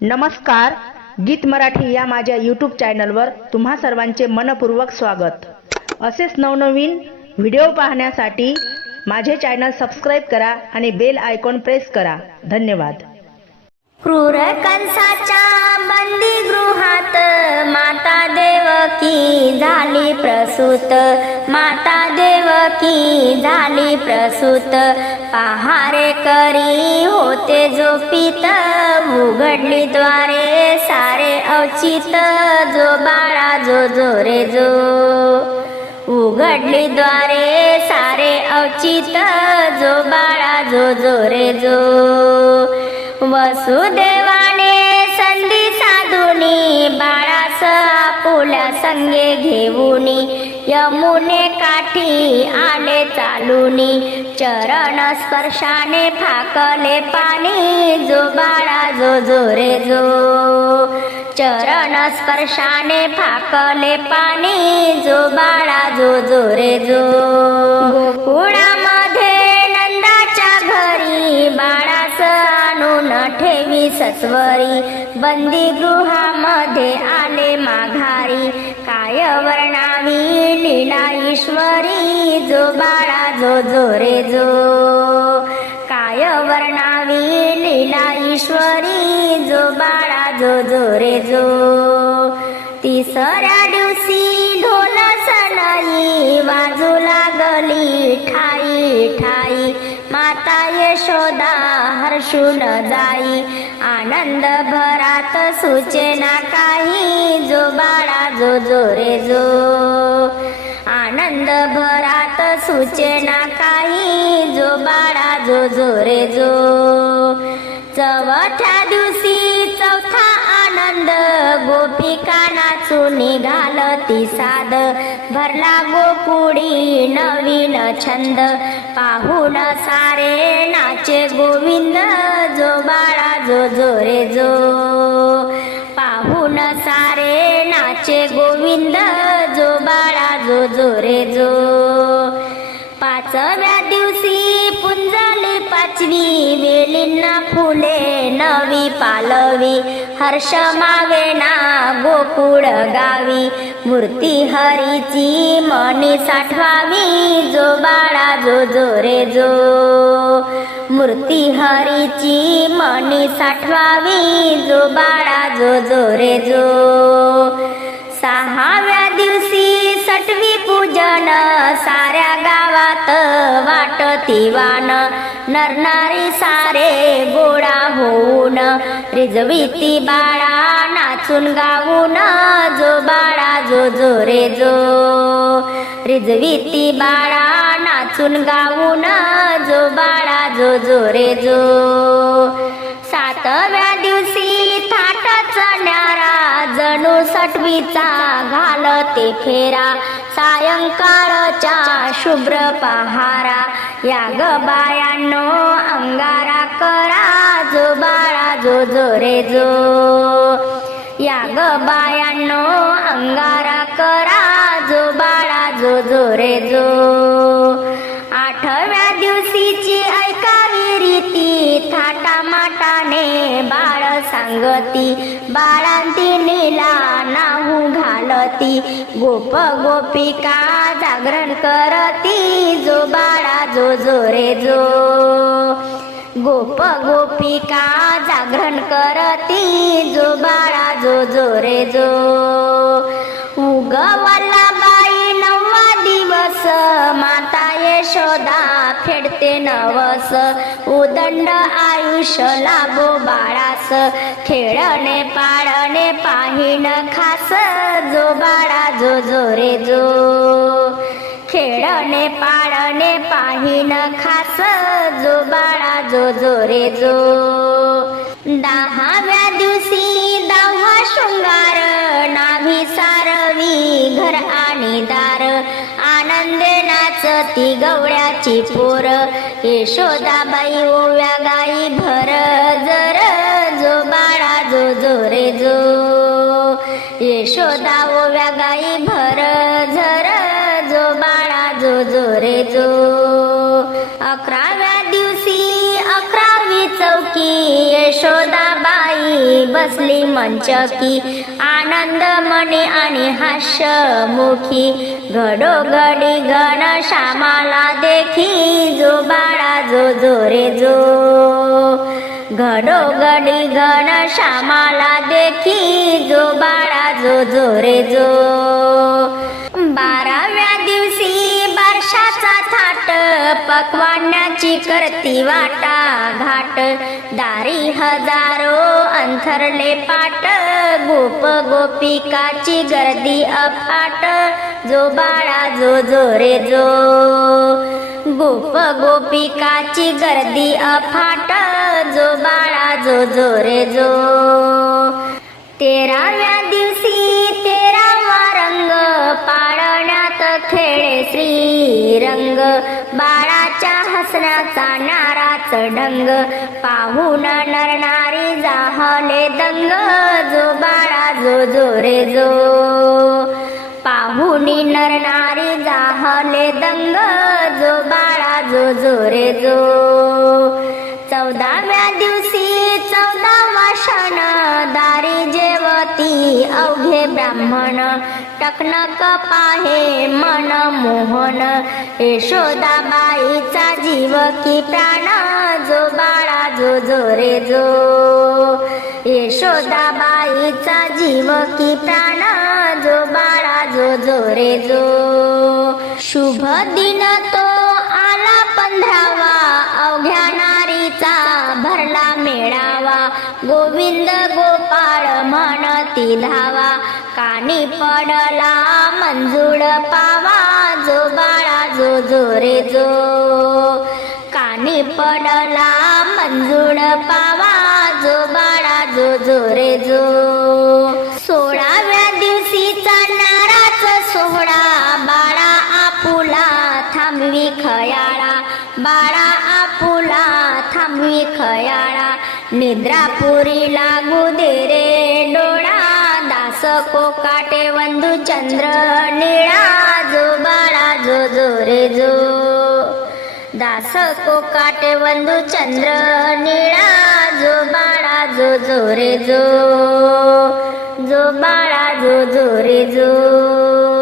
नमस्कार गीत मराठी या माझ्या यूट्यूब चॅनलवर तुम्हा सर्वांचे मनपूर्वक स्वागत. असेच नवनवीन व्हिडिओ पाहण्यासाठी माझे चॅनल सबस्क्राईब करा आणि बेल आयकॉन प्रेस करा. धन्यवाद. क्रूर कंसाच्या बंदीगृहात माता देवकी झाली प्रसूत. माता देवकी झाली प्रसूत. पहारे करी होते झोपित उघडली द्वारे सारे अवचित जो बाळा जो जो रे जो. उघडली द्वारे सारे अवचित जो बाळा जो जो रे जो. वसुदेवाने संधी साधुनी बाळा संगे घेऊनी यमुने काठी आले चालुनी चरण स्पर्शाने फाकले पाणी जो बाळा जो जो रे जो. चरण स्पर्शाने फाकले पाणी जो बाळा जो जो रे जो. गोकुळामध्ये नंदाच्या घरी बाळास आणून ठेवी सत्वरी बंदी गृहामध्ये आले माघारी. काय वर्णावी लीला ईश्वरी जो बाळा जो जो रे जो. काय वर्णावी लीला ईश्वरी जो बाळा जो जो रे जो. माता यशोदा हर्षून जाई. आनंद भरात सुचेना काही जो बाळा जो जो रे जो. आनंद भरात सुचेना काही जो बाळा जो जो रे जो. चवथ्या दिवशी चौथा आनंद गोपिका नाचून निघालती साद. भरला गोकुडी नवी छंद पाहून सारे नाचे गोविंद जो बाळा जो जो रे जो. पाहून सारे नाचे गोविंद जो बाळा जो जो रे जो. पाचव्या दिवशी पुंजाली पाचवी वेलींना फुले नवी पालवी हर्ष मावेना गोकुळ गावी. मूर्ती हरीची मनी साठवावी जो बाळा जो जो रे जो. मूर्ती हरीची मनी साठवावी जो बाळा जो जो रे जो. सहाव्या दिवशी सटवी पूजन साऱ्या गावात वाटती वान नरनारी सारे गोळा होऊन रिजविती बाळा नाचून गाऊन जो बाळा जो जो रे जो. रिजविती बाळा नाचून गाऊन जो बाळा जो जो रे जो. सातव्या जणू सटवीचा घालते फेरा. सायंकाळच्या शुभ्र पहारा. या ग बायांनो अंगारा करा जो बाळा जो जो रे जो. या ग बायांनो अंगारा करा जो बाळा जो जो रे जो. आठव्या दिवशीची ऐकावी रीती थाटा माटाने बाळ सांगती. बाळांती नीला गोप गोपिका जागरण करती जो बाळा जो जो रे जो. गोप गोपिका जागरण करती जो बाळा जो जो रे जो. ते नवस. उदंड आयुष्य लाभो बाळास. खेळणे पाळणे पाहिण खास. जो बाळा जो जो रे जो. खेळणे पाळणे पाहिण खास. जो बाळा जो जो रे जो. दहाव्या दिवशी दहा शृंगार. नाभी सारवी घर आणि दार. आनंदे नाचती गवळ्याची पोर यशोदाबाई ओव्या गाई भर जर जो बाळा जो जो रे जो. यशोदा ओव्या गाई भर झर बसली मंचकी आनंद मनी आणि हास्यमुखी घडोघडी घन श्यामाला देखी जो बाळा जो जो रे जो. घडोघडी घन श्यामाला देखी जो बाळा जो जो रे जो. बाराव्या दिवशी बारशाचा थाट पकवानाची करती वाटा घाट. दारी हजारो अंथरले पाट गोप गोपिकाची गर्दी अफाट. जो बाळा जो जो रे जो. गोप गोपिकाची गर्दी अफाट. जो बाळा जो जो रे जो. तेराव्या दिवशी तेरावा रंग पाळण्यात खेळे श्रीरंग. बाळाच्या हसण्याचा नाराच ढंग पाहून नरणारी जाहले दंग. जो बाळा जो जो रे जो. पाहुनी नरणारी जाहले दंग. जो बाळा जो जो रे जो. चौदाव्या दिवशी चौदावा क्षण. दारी जेवती अवघे ब्राह्मण. टकनक पाहे मन मोहन. यशोदाबाईचा जीव की प्राण. जो रे जो. यशोदाबाईचा जीव की प्राण जो बाळा जो जो रे जो. शुभ दिन तो आला पंधरावा अवघ्या नारीचा भरला मेळावा. गोविंद गोपाळ म्हणती धावा कानी पडला मंजूळ पावा जो बाळा जो जो रे जो. कानी पडला मंजूळ पावा जो बाळा जो जो रे जो. सोळाव्या दिवशी चालणाराच सोहळा बाळा आपुला थांबवी खयाळा. बाळा आपुला थांबवी खयाळा. निद्रापुरी लागू दे रे डोळा. दास कोकाटे वंदू चंद्र निळा जो दास कोकाटे वंदू चंद्र निळा जो बाळा जो जो रे जो जो बाळा जो जो रे जो.